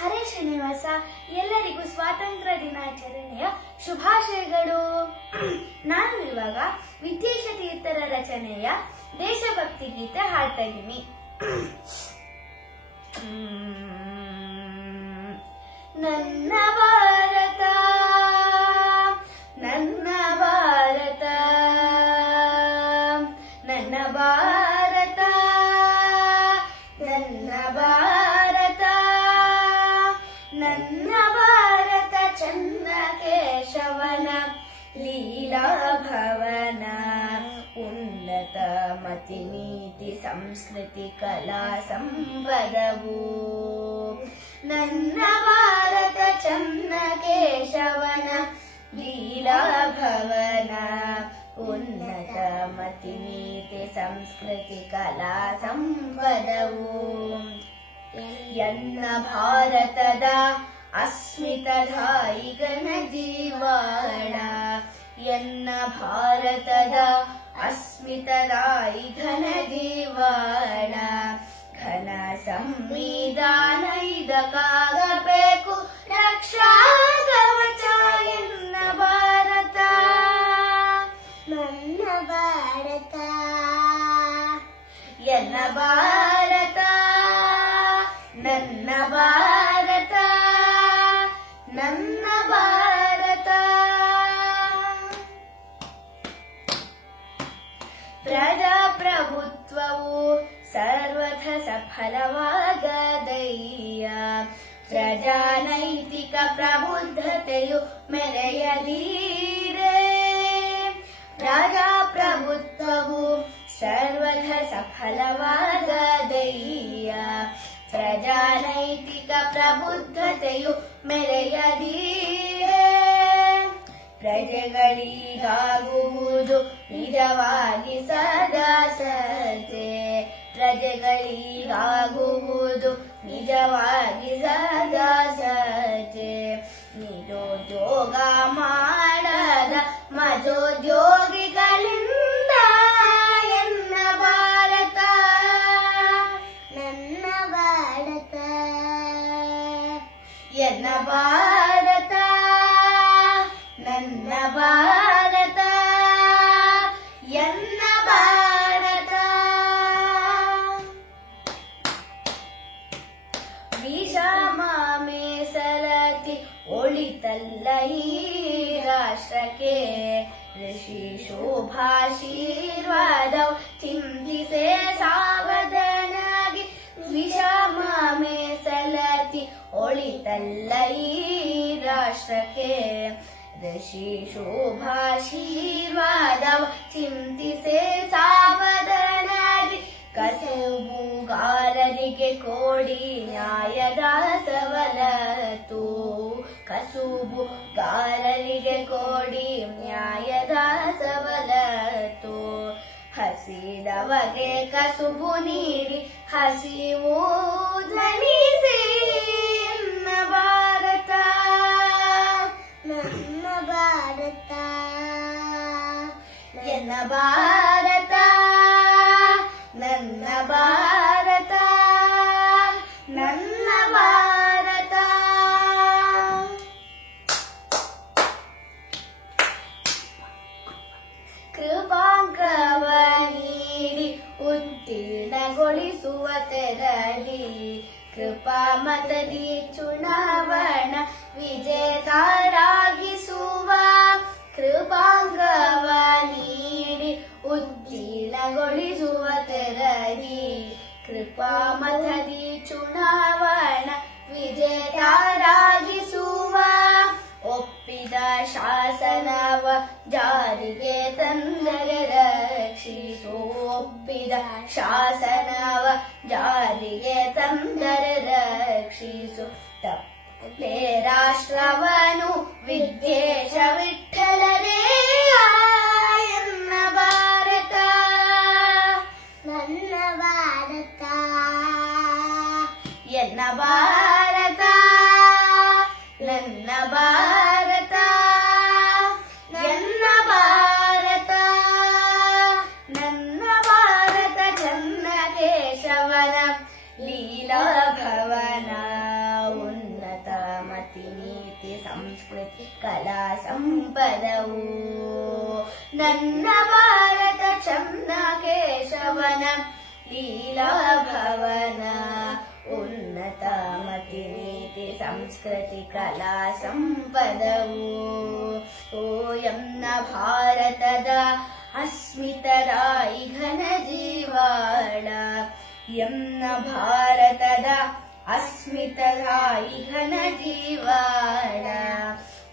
ಹರೇ ಶ್ರೀನಿವಾಸ, ಎಲ್ಲರಿಗೂ ಸ್ವಾತಂತ್ರ್ಯ ದಿನಾಚರಣೆಯ ಶುಭಾಶಯಗಳು. ನಾನು ಇವಾಗ ವಿದ್ಯೇಶ ತೀರ್ಥರ ರಚನೆಯ ದೇಶಭಕ್ತಿ ಗೀತೆ ಹಾಡ್ತಾ ಇದ್ದೀನಿ. ನನ್ನ ಭಾರತ ನನ್ನ ಭಾರತ ನನ್ನ ಭಾರತ ನನ್ನ ಭಾರತ ನನ್ನ ಭಾರತ ಚನ್ನ ಕೇಶವನ ಲೀಲಾ ಭವನ ಉನ್ನತ ಮತಿ ನೀತಿ ಸಂಸ್ಕೃತಿ ಕಲಾ ಸಂಪದವು. ನನ್ನ ಭಾರತ ಚನ್ನ ಕೇಶವನ ಲೀಲಾ ಭವನ ಉನ್ನತ ಮತಿ ನೀತಿ ಸಂಸ್ಕೃತಿ ಕಲಾ ಸಂಪದವು. ಎನ್ನ ಭಾರತದ ಅಸ್ಮಿತದಾಯಿ ಘನ ಜೀವಾಣ, ಎನ್ನ ಭಾರತದ ಅಸ್ಮಿತದಾಯಿ ಘನ ಜೀವಾಣ. ಘನ ಸಂವಿಧಾನ ಇದಕ್ಕಾಗಬೇಕು ರಕ್ಷಾ ಕವಚ. ಎನ್ನ ಭಾರತ ನನ್ನ ಭಾರತ ಎನ್ನ ಭಾರತ ನನ್ನ ಭಾರತ ನನ್ನ ಭಾರತ. ಪ್ರಜಾಪ್ರಭುತ್ವವು ಸರ್ವಥ ಸಫಲವಾಗದಯ್ಯ. ಪ್ರಜಾನೈತಿಕ ಪ್ರಬುದ್ಧತೆಯು ಮೆರೆಯದೀರೆ. ಪ್ರಜಾಪ್ರಭುತ್ವವು ಸರ್ವಥ ಸಫಲವಾಗದಯ್ಯ. ಪ್ರಜಾನೈತಿಕ ಪ್ರಬುದ್ಧತೆಯು ಮೆರೆಯದೀರೆ. ಪ್ರಜೆಗಳಿಗಾಗುವುದು ನಿಜವಾಗಿ ಸದಾ ಸತ್ಯ. ಪ್ರಜೆಗಳಿಗಾಗುವುದು ನಿಜವಾಗಿ ಸದಾ ಸತ್ಯ. ನಿರುದ್ಯೋಗ ಮಾಡದ ಮಜೋದ್ಯೋಗಿಗಳಿಂದ ಎನ್ನ ಭಾರತ ನನ್ನ ಭಾರತ ಎನ್ನ ಭಾರತ ನನ್ನ ಭಾರತ ಎನ್ನ ಭಾರತ. ವಿಷಮ ಮೇಸರತಿ ಒಳಿತಲ್ಲ ಈ ರಾಷ್ಟ್ರಕ್ಕೆ. ಋಷಿ ಶೋಭಾಶೀರ್ವಾದ ಚಿಂತಿಸೆ ಸಾವಧಾನಾಗಿ. ವಿಷಮ ಮೇಸಲತಿ ಒಳಿತಲ್ಲ ಈ ರಾಷ್ಟ್ರಕ್ಕೆ. ಋಷಿ ಶೋಭಾಶೀರ್ವಾದ ಚಿಂತಿಸೆ ಸಾವಧಾನಾಗಿ. ಕಸುಬುಗಾರರಿಗೆ ಕೋಡಿ ನ್ಯಾಯದ ಸವಲತ್ತು. ಕಸುಬುಗಾರರಿಗೆ ಕೋಡಿ ನ್ಯಾಯದ ಸವಲತ್ತು. ಹಸಿದವಗೆ ಕಸುಬು ನೀಡಿ ಹಸಿವು ಧನಿಸಿ. ಎನ್ನ ಭಾರತ ನನ್ನ ಭಾರತ ಎನ್ನ ಭಾರತ ನನ್ನ ಭಾರತ ನನ್ನ ಭಾರತ. ಕೃಪಾಂಕವ ನೀಡಿ ಉತ್ತೀರ್ಣಗೊಳಿಸುವ ತೆರದಿ. ಕೃಪಾ ಮತದಿ ಚುನಾವಣಾ ವಿಜೇತರಾಗಿಸುವ. ಕೃಪಾಂಕವ ನೀಡಿ ಉತ್ತೀರ್ಣಗೊಳಿಸುವ ತೆರದಿ. ಕೃಪಾ ಮತದಿ ಚುನಾವಣಾ ವಿಜೇತರಾಗಿಸುವ. ಒಪ್ಪಿದ ಶಾಸನವ ಜಾರಿಗೆ ತಂದರೆ ರಕ್ಷಿಸು. ಒಪ್ಪಿದ ಶಾಸನವ ಜಾರಿಗೆ ತಂದರೆ ರಕ್ಷಿಸು. ತಪ್ಪೇ ರಾಷ್ಟ್ರವನು ವಿದ್ಯೇಶ ವಿಠಲರೇ. ಎನ್ನ ಭಾರತ ನನ್ನ ಭಾರತ ಎನ್ನ ಭಾರತ ನನ್ನ ಭಾರತ ಎನ್ನ ಭಾರತ ನನ್ನ ಭಾರತ ಚನ್ನ ಕೇಶವನ ಲೀಲಾ ಭವನ. ಸಂಸ್ಕೃತಿ ಕಲಾ ಸಂಪದವು ನನ್ನ ಭಾರತ ಚನ್ನ ಕೇಶವನ ಲೀಲಾ ಭವನ ಉನ್ನತ ಮತಿ ನೀತಿ ಸಂಸ್ಕೃತಿ ಕಲಾ ಸಂಪದವು ಓಯಂನ ಭಾರತದ ಅಸ್ಮಿತರಾಯಿ ಘನ ಜೀವಾಳ ಯಂನ ಭಾರತದ ಅಸ್ಮಿತರಾಯಿ ಘನ ಜೀವಾಳ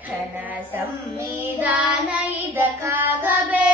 ಘನ ಸಂವಿಧಾನ ಇದಕ್ಕಾಗಬೇಕು